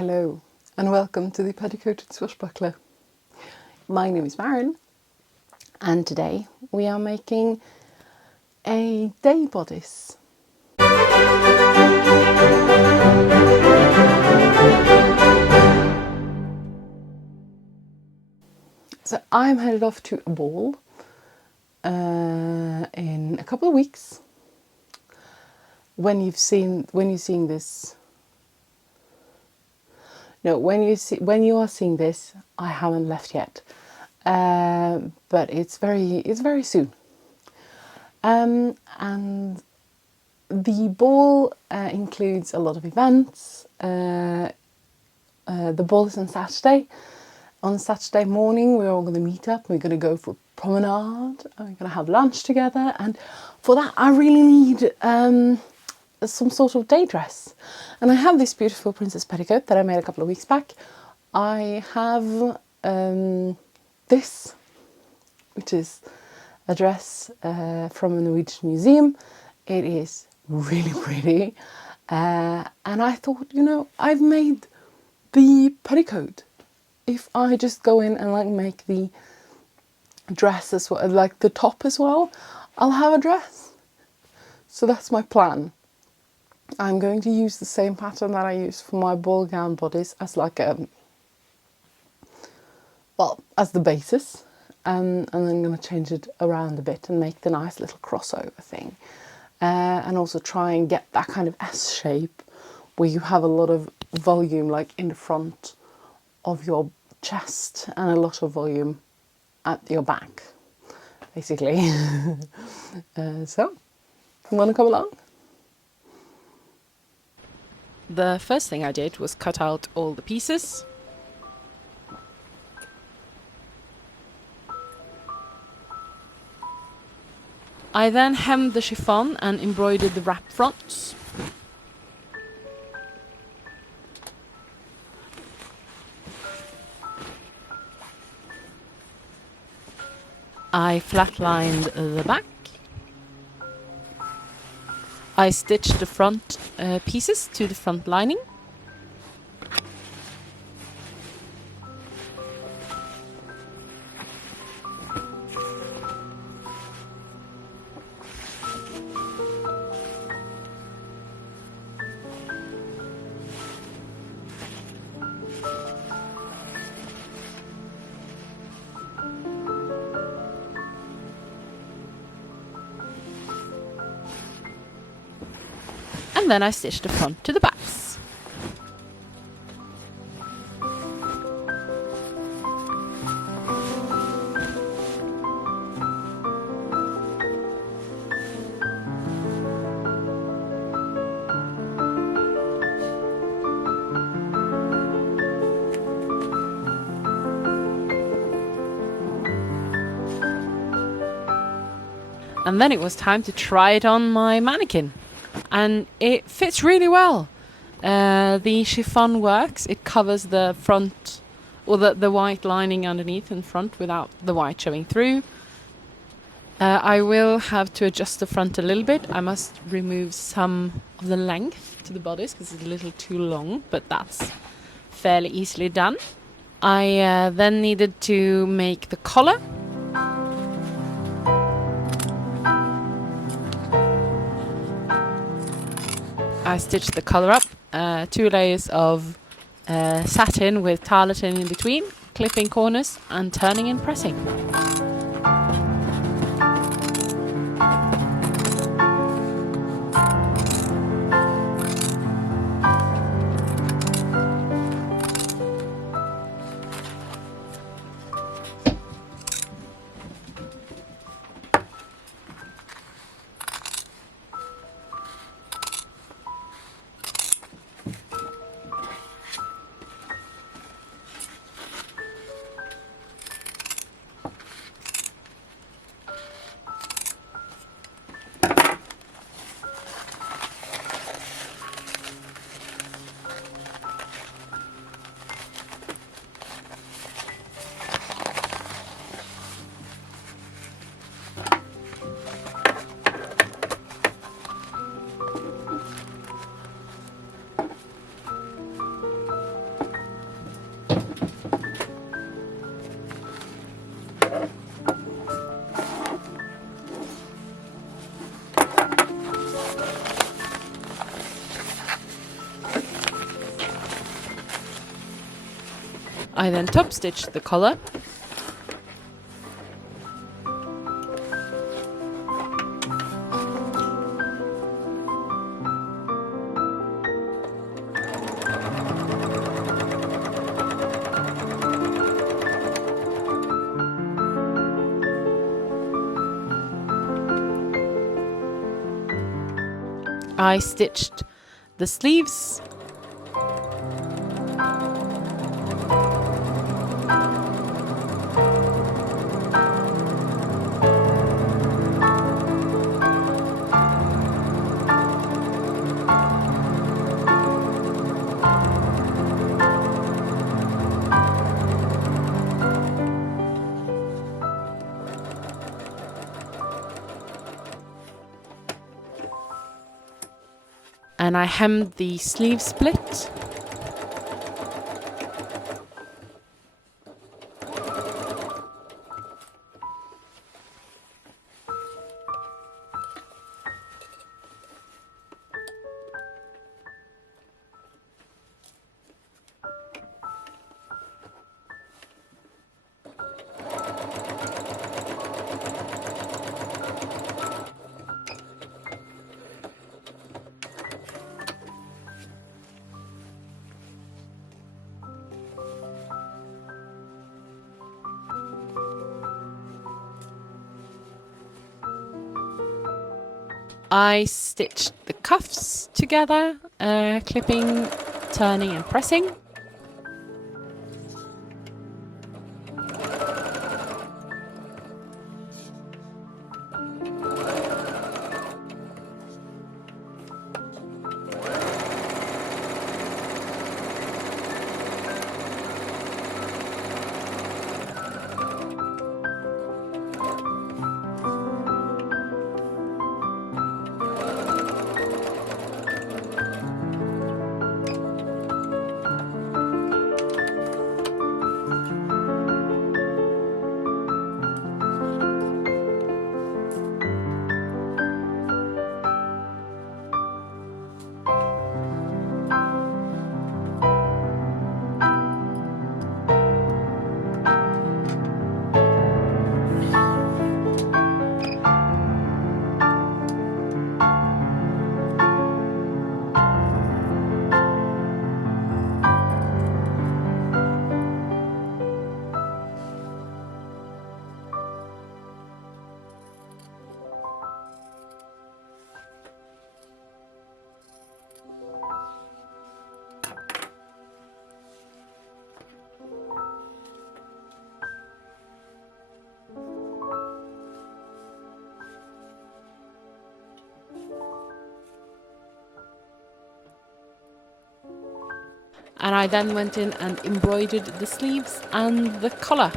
Hello and welcome to the Petticoated Swashbuckler. My name is Maren and today we are making a day bodice. So I'm headed off to a ball in a couple of weeks. When you are seeing this, I haven't left yet, but it's very soon. And the ball includes a lot of events. The ball is on Saturday. On Saturday morning, we're all going to meet up. We're going to go for a promenade. And we're going to have lunch together. And for that, I really need some sort of day dress. And I have this beautiful princess petticoat that I made a couple of weeks back. I have this, which is a dress from a Norwegian museum. It is really pretty. And I thought, I've made the petticoat. If I just go in and make the dress as well, like the top as well, I'll have a dress. So that's my plan. I'm going to use the same pattern that I use for my ball gown bodice as as the basis. And then I'm going to change it around a bit and make the nice little crossover thing. And also try and get that kind of S shape where you have a lot of volume like in the front of your chest and a lot of volume at your back, basically. So, you want to come along? The first thing I did was cut out all the pieces. I then hemmed the chiffon and embroidered the wrap fronts. I flatlined the back. I stitched the front pieces to the front lining. And then I stitched the front to the backs. And then it was time to try it on my mannequin. And it fits really well. The chiffon works. It covers the front, or the white lining underneath and front without the white showing through. I will have to adjust the front a little bit. I must remove some of the length to the bodice because it's a little too long, but that's fairly easily done. I then needed to make the collar. I stitched the collar up, 2 layers of satin with tarlatan in between, clipping corners and turning and pressing. I then top stitched the collar. I stitched the sleeves. And I hemmed the sleeve split. I stitched the cuffs together, clipping, turning and pressing. And I then went in and embroidered the sleeves and the collar.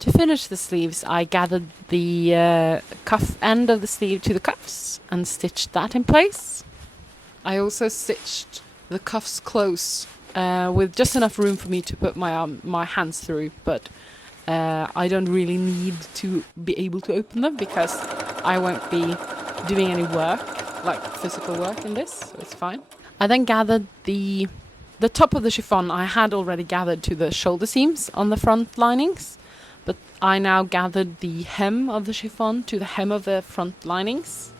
To finish the sleeves, I gathered the cuff end of the sleeve to the cuffs and stitched that in place. I also stitched the cuffs close with just enough room for me to put my hands through, but I don't really need to be able to open them because I won't be doing any work, like physical work in this, so it's fine. I then gathered the top of the chiffon I had already gathered to the shoulder seams on the front linings. But I now gathered the hem of the chiffon to the hem of the front linings.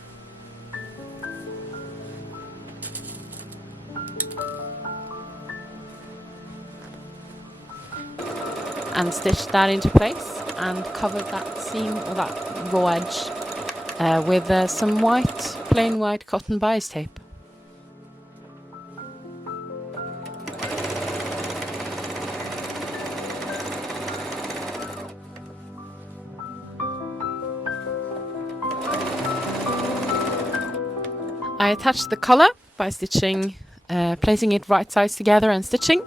And stitched that into place and covered that seam or that raw edge with some plain white cotton bias tape. I attached the collar by stitching, placing it right sides together and stitching.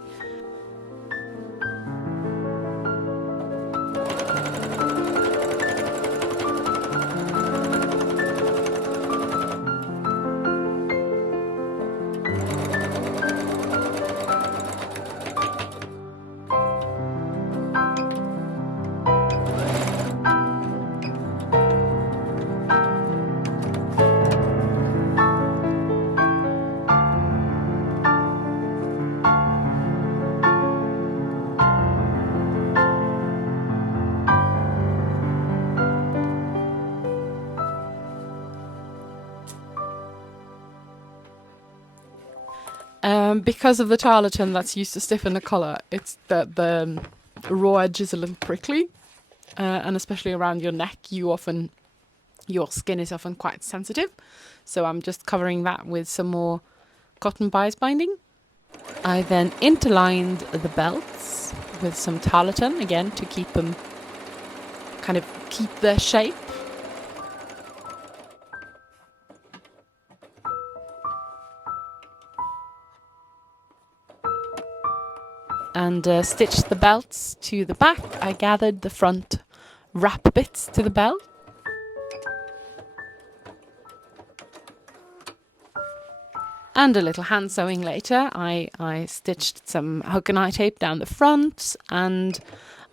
Because of the tarlatan that's used to stiffen the collar, it's that the raw edge is a little prickly, and especially around your neck, your skin is often quite sensitive. So I'm just covering that with some more cotton bias binding. I then interlined the belts with some tarlatan again to keep them keep their shape. And stitched the belts to the back. I gathered the front wrap bits to the belt. And a little hand sewing later. I stitched some hook and eye tape down the front, and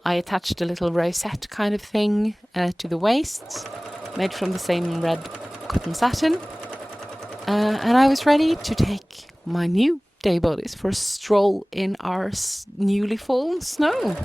I attached a little rosette kind of thing to the waist, made from the same red cotton satin. And I was ready to take my new day bodice for a stroll in our newly fallen snow.